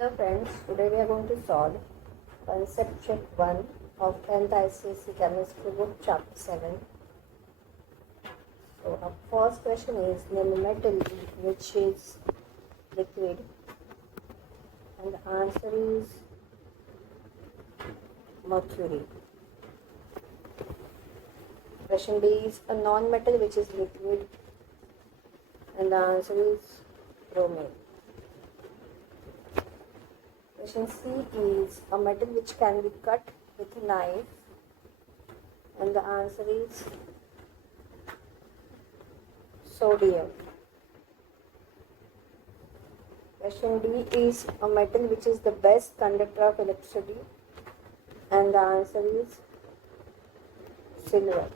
Hello friends, today we are going to solve concept check 1 of 10th ICSE Chemistry book chapter 7. So our first question is name a metal which is liquid, and the answer is mercury. Question B is a non-metal which is liquid, and the answer is bromine. Question C is a metal which can be cut with a knife, and the answer is sodium. Question D is a metal which is the best conductor of electricity, and the answer is silver.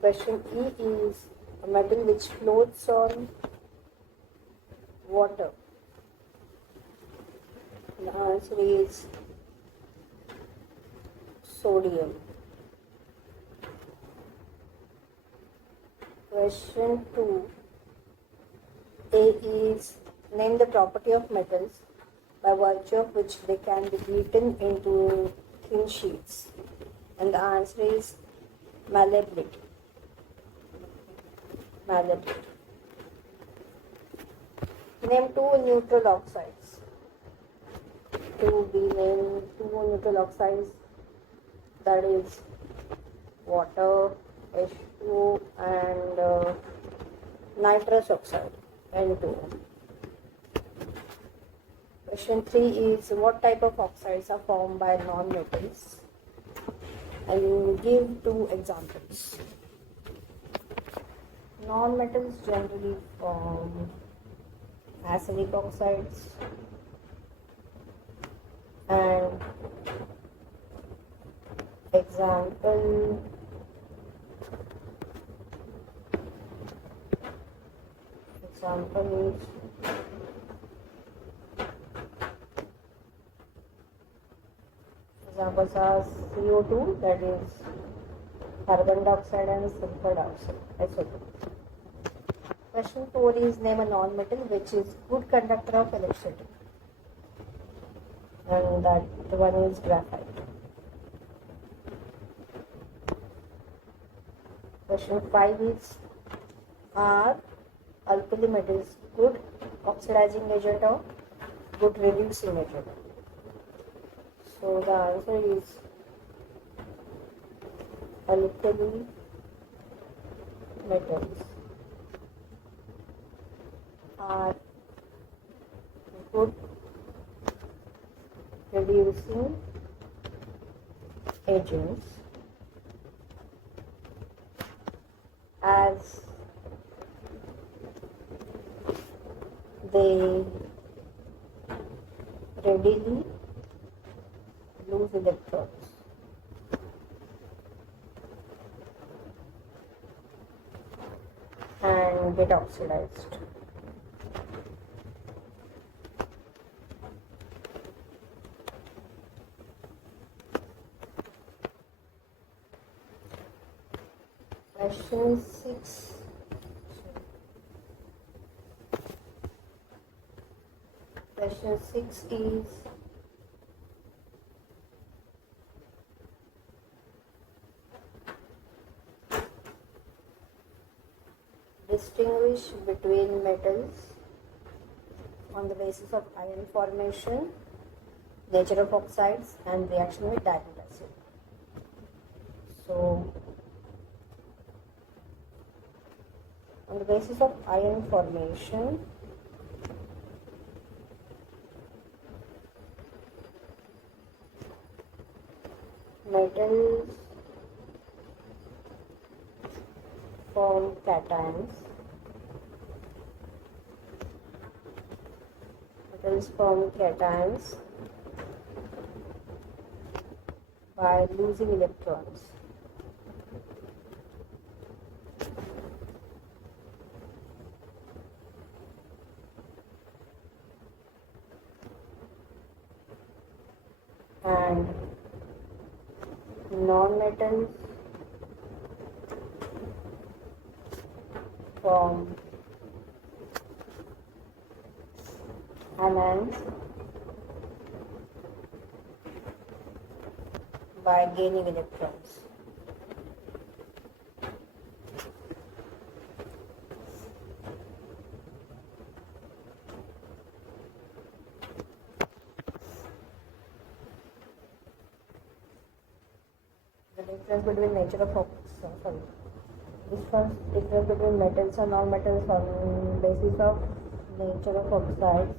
Question E is a metal which floats on water. The answer is sodium. Question 2. A is name the property of metals by virtue of which they can be beaten into thin sheets. And the answer is malleability. Name two neutral oxides. To be named two neutral oxides, that is water, H2O, and nitrous oxide, N2O. Question 3 is what type of oxides are formed by non-metals? I will give two examples. Non-metals generally form acidic oxides and example is examples are CO2, that is carbon dioxide, and sulfur dioxide, SO2. Question 4 is name a non-metal which is good conductor of electricity, and that one is graphite. Question 5 is are alkali metals good oxidizing agent or good reducing agent? So the answer is alkali metals are good reducing agents as they readily lose electrons. And get oxidized. Question 6. Question 6 is distinguish between metals on the basis of ion formation, nature of oxides, and reaction with dilute acid. So, on the basis of ion formation, metals form cations. Metals form cations by losing electrons. And non-metals form anions by gaining electrons. The difference between nature of sorry. This first difference between metals and non-metals on basis of nature of oxides.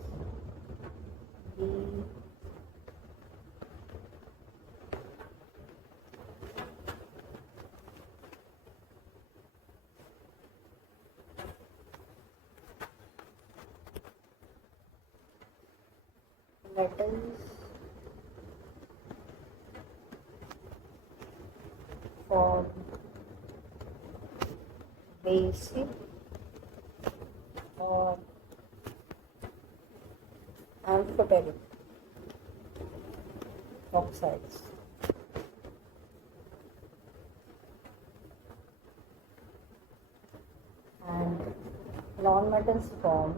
The metals form basic or amphoteric oxides. And non-metals form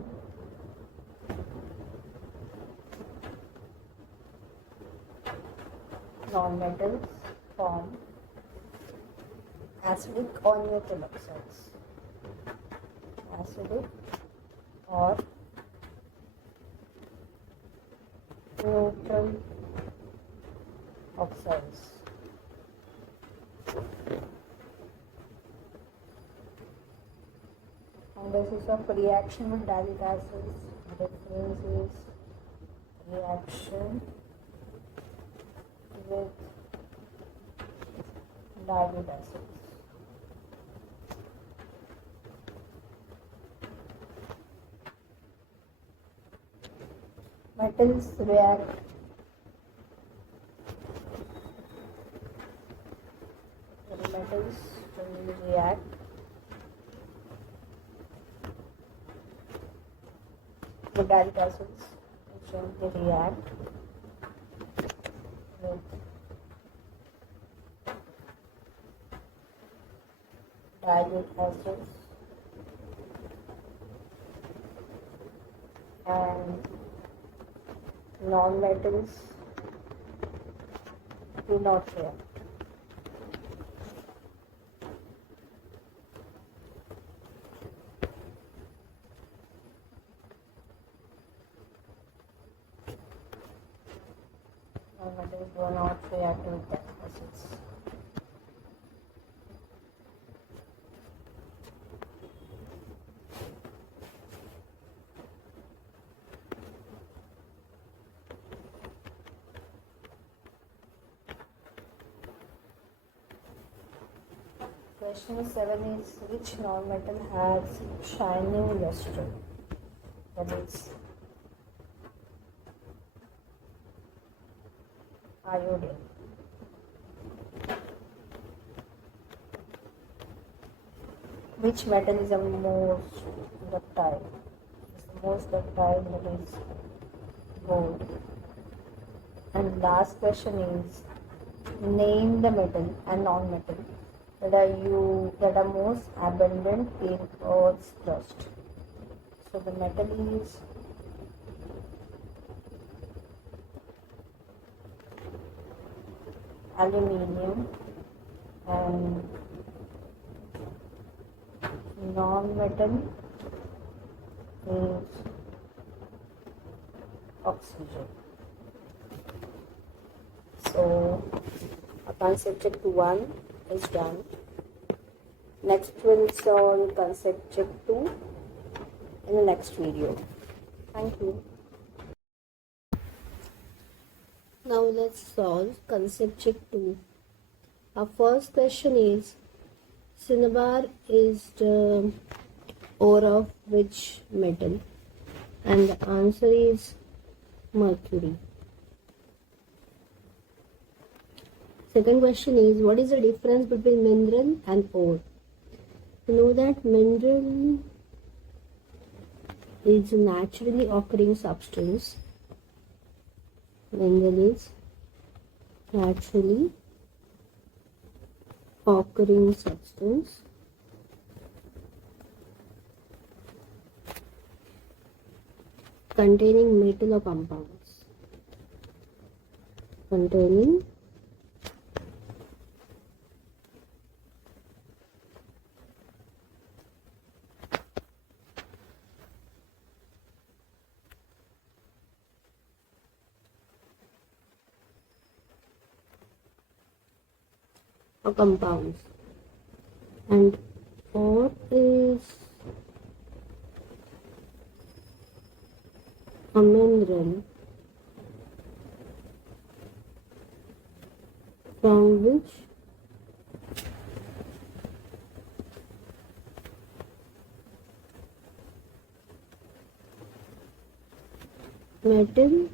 acidic or neutral oxides. Acidic or neutral oxides. On basis of reaction with dilute acids, difference is reaction with dilute acids. Metals react with dilute acids, they react with dilute acids and non-metals do not react. Non-metals do not react with the acids. Question 7 is which non-metal has shining luster? That is iodine. Which metal is the most ductile? The most ductile, that is gold. And last question is name the metal and non-metal that are most abundant in Earth's crust. So the metal is aluminium and non-metal is oxygen. So concept check 1 is done. Next we'll solve concept check 2 in the next video. Thank you. Now let's solve concept check 2. Our first question is cinnabar is the ore of which metal? And the answer is mercury. Second question is what is the difference between mineral and ore? You know that mineral is a naturally occurring substance. Mineral is naturally occurring substance containing metal or compounds. Containing or compounds. And fourth is a mineral from which metal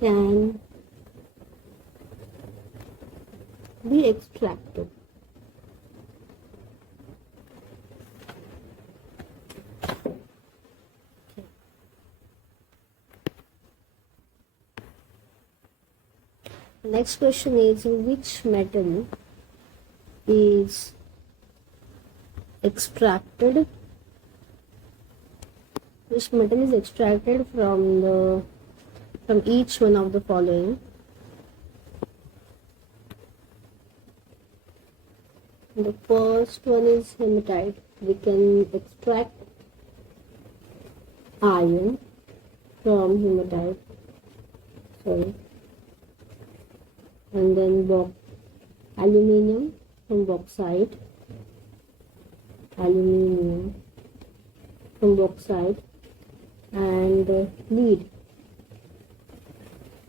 can be extracted. Next question is, which metal is extracted? Which metal is extracted from each one of the following? The first one is hematite. We can extract iron from hematite. And then aluminium from bauxite. Aluminium from bauxite. And lead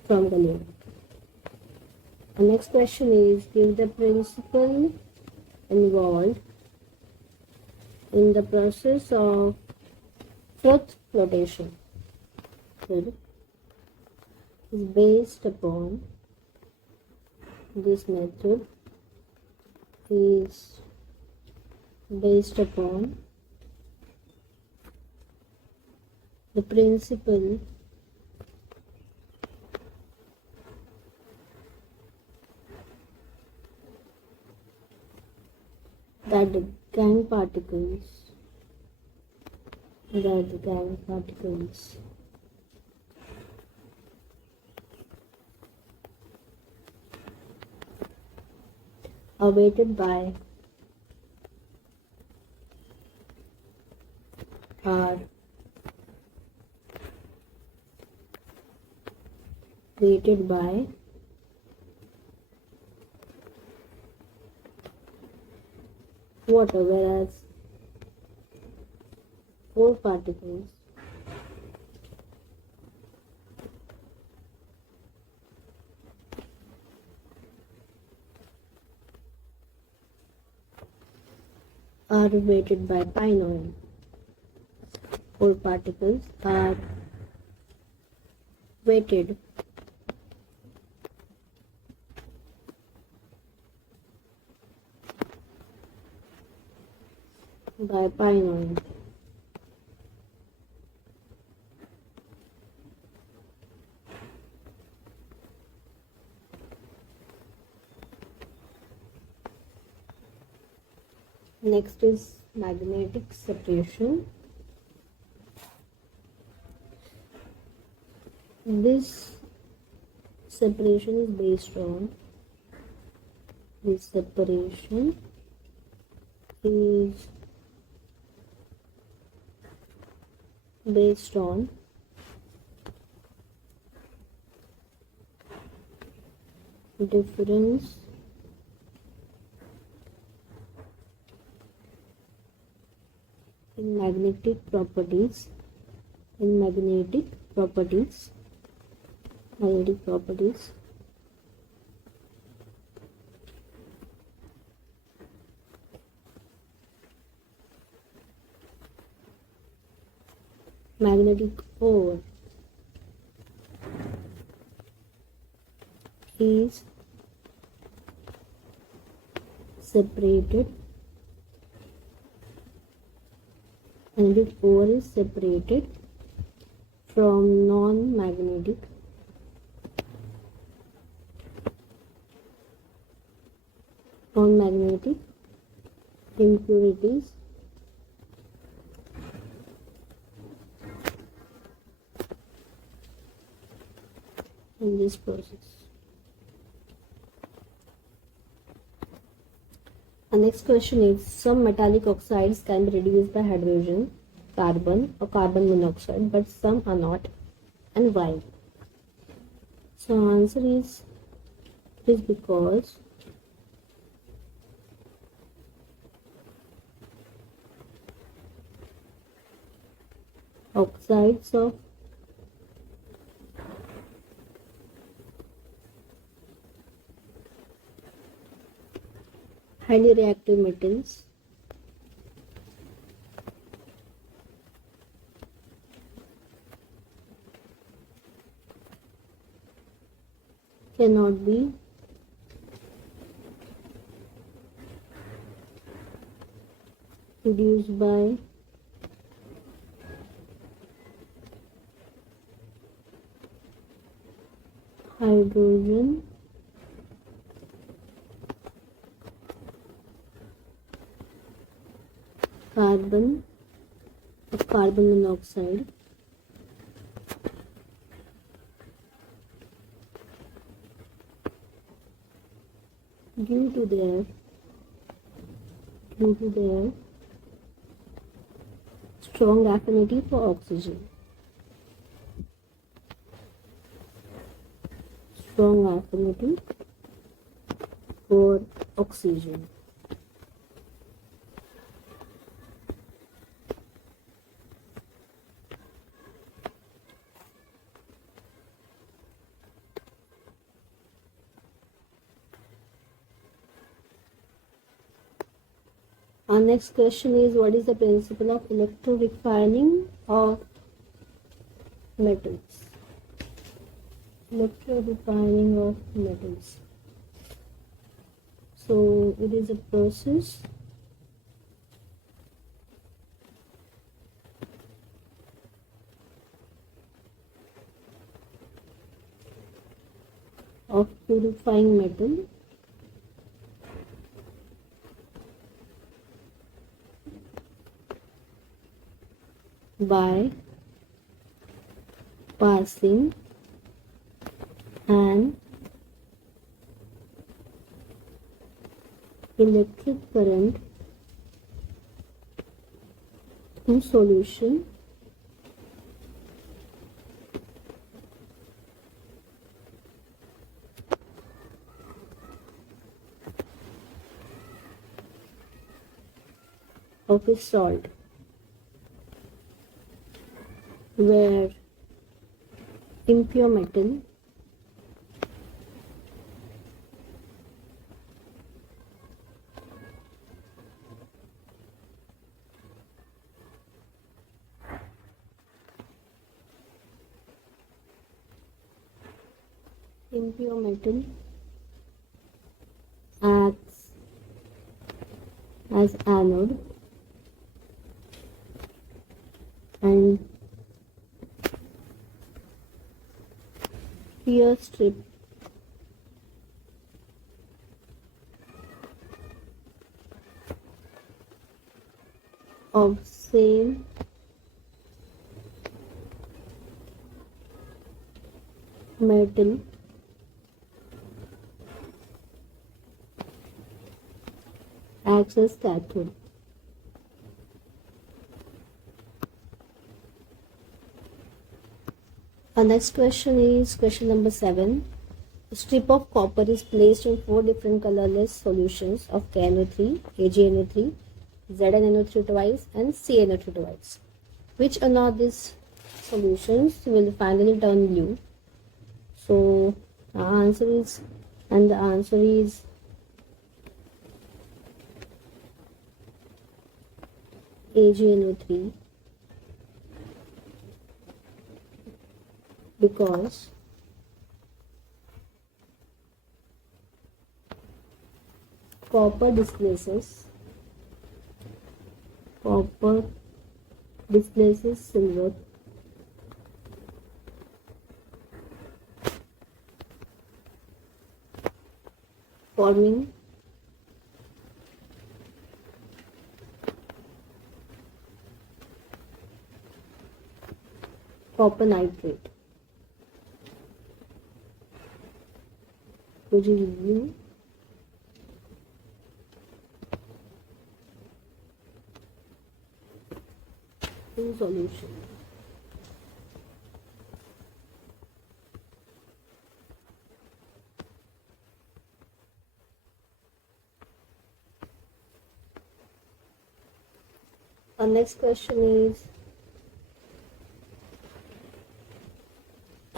from gallium. The next question is, give the principle involved in the process of fourth flotation. Good. Is based upon this method is based upon the principle that the gang particles are weighted by water, whereas four particles are weighted by pine oil. Four particles are weighted by pine oil. Next is magnetic separation. This separation is based on difference in magnetic properties. Magnetic ore is separated. Magnetic ore is separated from non-magnetic impurities in this process. The next question is, some metallic oxides can be reduced by hydrogen, carbon or carbon monoxide, but some are not, and why? So answer is, it is because oxides of highly reactive metals cannot be produced by hydrogen carbon of carbon monoxide due to their strong affinity for oxygen. Strong affinity for oxygen. Our next question is, what is the principle of electrorefining of metals? Electrorefining of metals. So it is a process of purifying metal by passing an electric current in solution of a salt, where impure metal acts as anode and clear strip of same metal acts as cathode. Our next question is question number 7. A strip of copper is placed in 4 different colorless solutions of KNO3, AgNO3, ZnNO3 twice and CnO3 twice. Which one of these solutions will finally turn blue? So the answer is AgNO3, because copper displaces silver forming copper nitrate, which is blue in solution. Our next question is,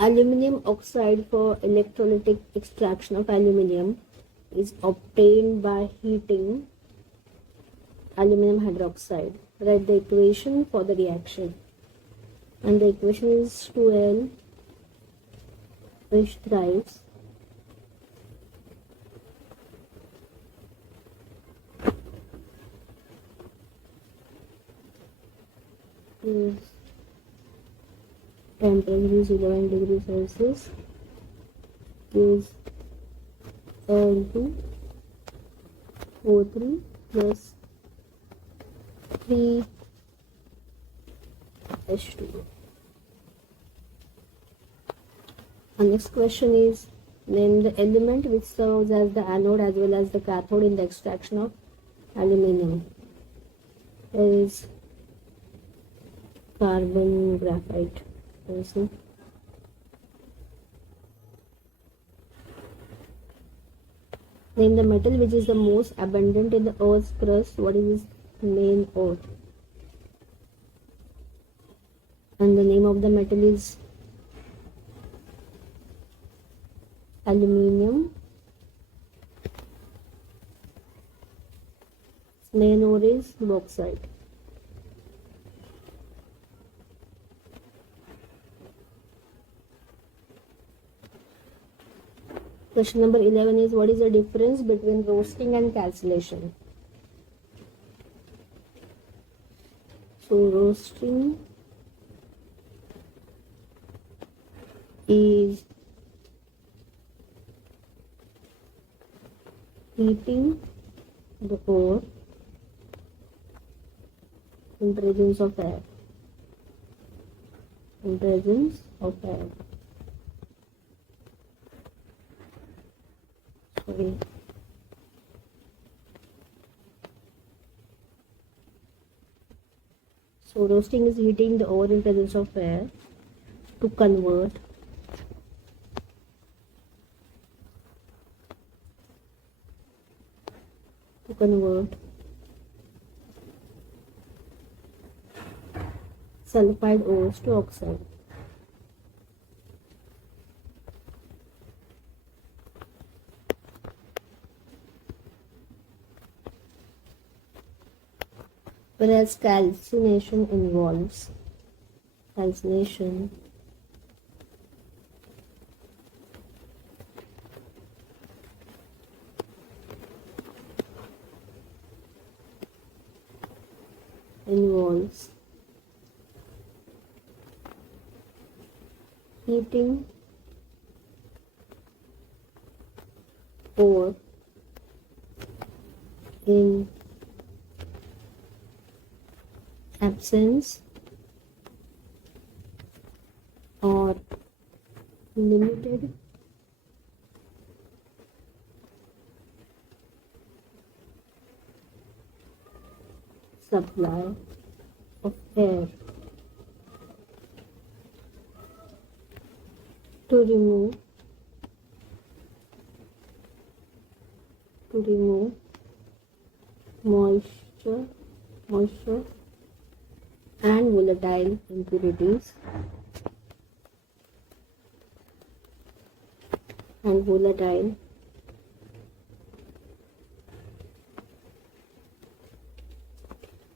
Aluminum oxide for electrolytic extraction of aluminum is obtained by heating aluminum hydroxide. Write the equation for the reaction. And the equation is 2L which thrives is temperature is 11 degrees Celsius is into O3 plus 3H2. Our next question is, name the element which serves as the anode as well as the cathode in the extraction of aluminum. There is carbon graphite. Also. Name the metal which is the most abundant in the Earth's crust. What is its main ore? And the name of the metal is aluminium. Its main ore is bauxite. Question number 11 is, what is the difference between roasting and calcination? So roasting is heating the ore in presence of air. In presence of air. Sorry. So roasting is heating the ore in presence of air to convert sulfide ores to oxide. Whereas calcination involves heating ore in absence or limited supply of air to remove moisture and volatile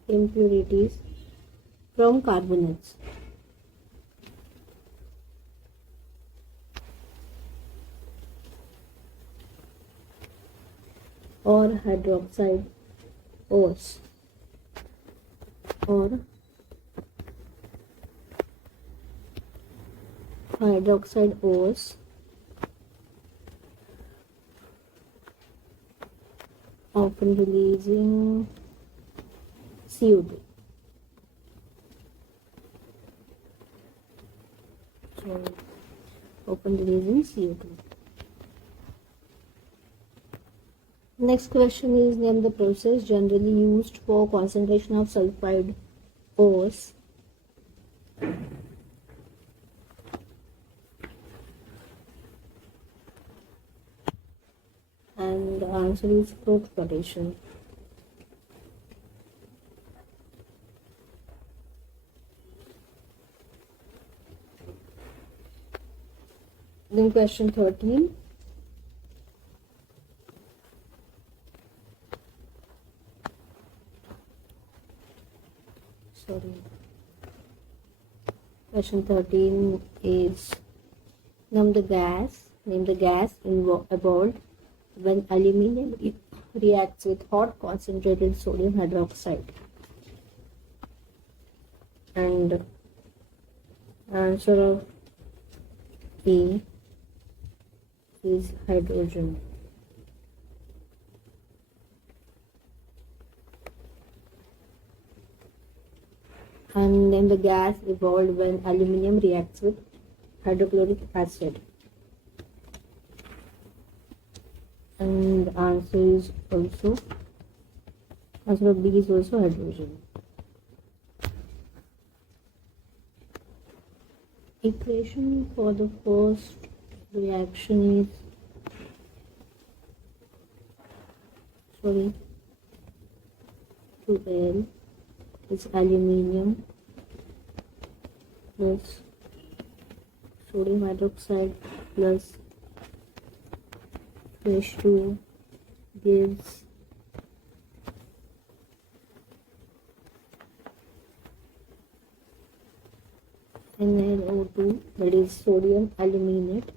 impurities from carbonates. Or hydroxide ores often releasing CO2. So, often releasing CO2. Next question is, name the process generally used for concentration of sulfide ores. And the answer is fruit flotation. Then question 13. Question 13 is name the gas evolved when aluminum reacts with hot concentrated sodium hydroxide. And answer of E is hydrogen. And name the gas evolved when aluminum reacts with hydrochloric acid. And answer of B is also hydrogen. Equation for the first reaction is 2L is aluminum plus sodium hydroxide plus H2 gives NaO2, that is sodium aluminate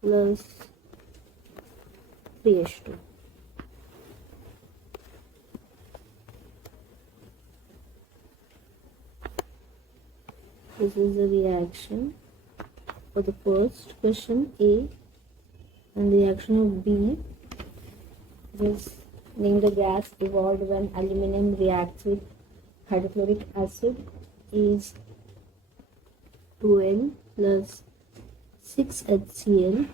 plus 3H2. This is the reaction for the first question A, and the reaction of B is name the gas evolved when aluminum reacts with hydrochloric acid is 2L plus 6HCl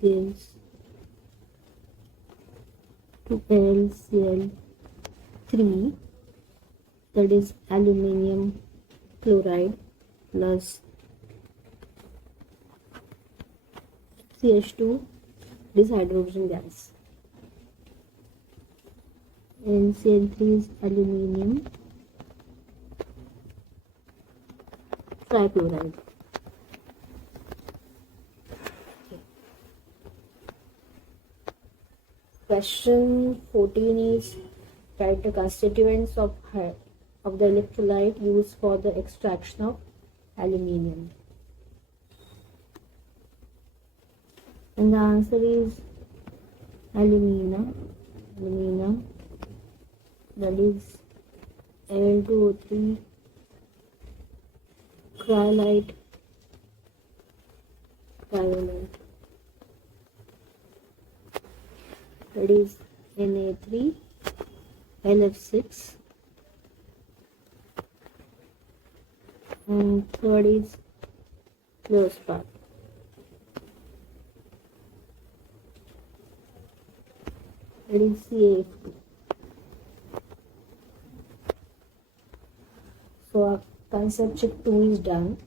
gives 2LCl3, that is aluminum chloride plus CH2, this hydrogen gas. And Cl3 is aluminum trichloride. Question 14 is write the constituents of the electrolyte used for the extraction of aluminium. And the answer is alumina, that is Al2O3 cryolite, that is Na3 LF6, and third is fluorspar. That is CaF2. So our concept check 2 is done.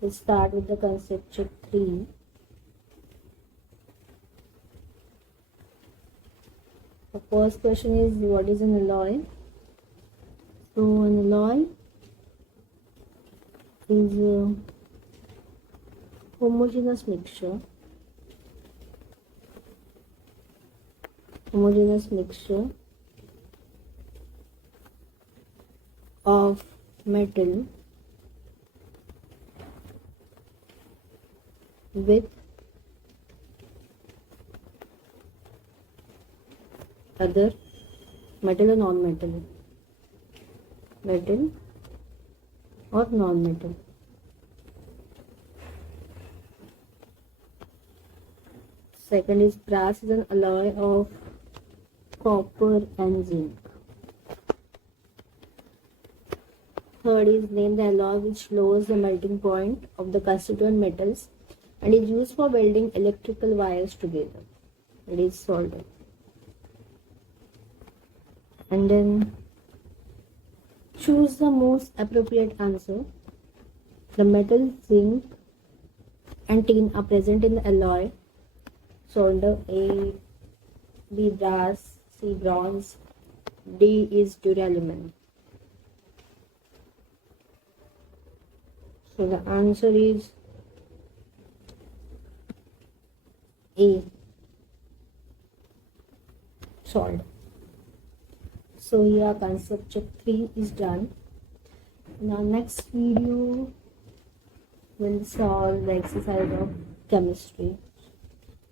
Let's start with the concept check 3. The first question is what is an alloy? So an alloy is a homogeneous mixture of metal with other metal or non-metal, metal or non-metal. Second is brass is an alloy of copper and zinc. Third is name the alloy which lowers the melting point of the constituent metals and is used for welding electrical wires together. It is solder. And then choose the most appropriate answer. The metal zinc and tin are present in the alloy, so solder, A, B brass, C bronze, D is duralumin. So the answer is A, solder. So here concept check 3 is done. Now next video will solve the exercise of chemistry,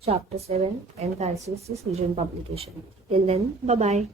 chapter 7 and ICSE Srijan publication. Till then, bye bye.